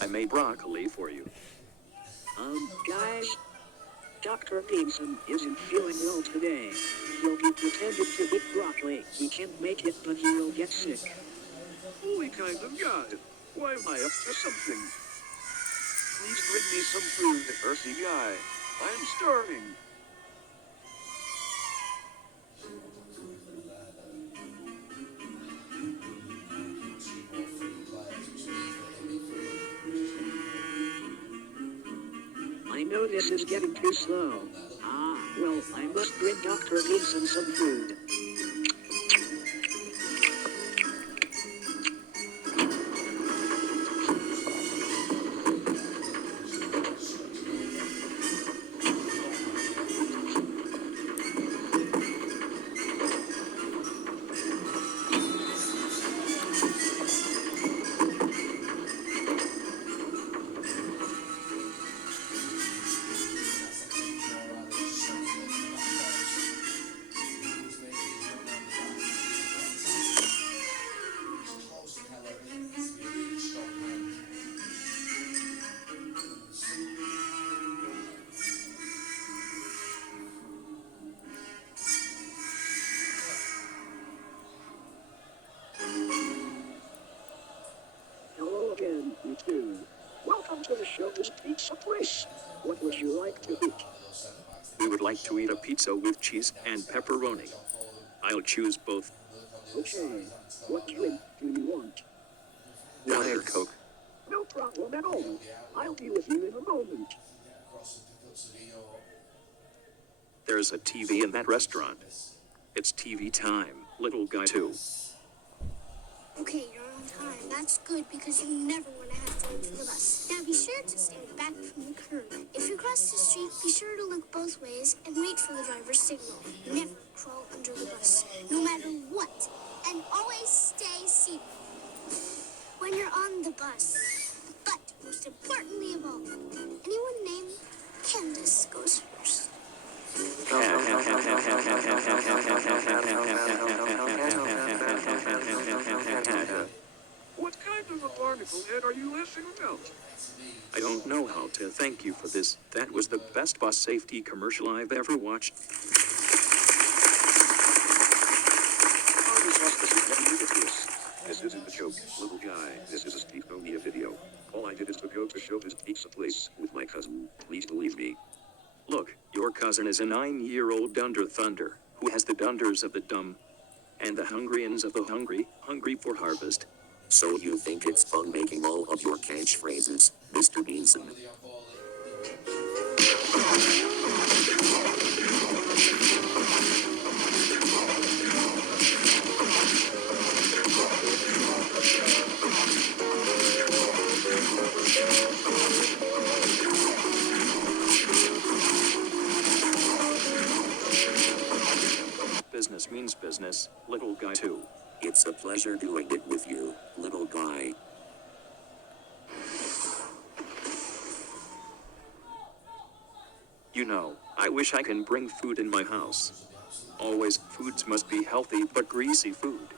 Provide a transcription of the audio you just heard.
I made broccoli for you. Guys, Dr. Beanson isn't feeling well today. He'll be pretending to eat broccoli. He can't make it, but he will get sick. Holy kind of God. Why am I up to something? Please bring me some food, earthy guy. I'm starving. I know this is getting too slow. Well, I must bring Dr. Beanson some food. Hello again, you two. Welcome to the show's pizza place. What would you like to eat? We would like to eat a pizza with cheese and pepperoni. I'll choose both. Okay. What drink do you want? Diet Coke. No problem at all. I'll be with you in a moment. There's a TV in that restaurant. It's TV time, little guy too. Okay, you're on time. That's good because you never want to have to wait for the bus. Now be sure to stand back from the curb. If you cross the street, be sure to look both ways and wait for the driver's signal. Never crawl under the bus, no matter what. And always stay seated when you're on the bus. But most importantly of all, anyone named Candace goes first. What kind of a barnacle head are you laughing about? I don't know how to thank you for this. That was the best bus safety commercial I've ever watched. Oh, this hospice is getting ridiculous. This isn't a joke, little guy. This is a Speakonia video. All I did is to go to show this pizza place with my cousin. Please believe me. Look, your cousin is a 9-year-old Dunder Thunder, who has the dunders of the dumb, and the hungrians of the hungry, hungry for harvest. So you think it's fun making all of your catchphrases, Mr. Beanson? Business means business, little guy too. It's a pleasure doing it with you, little guy. You know, I wish I can bring food in my house. Always, foods must be healthy but greasy food.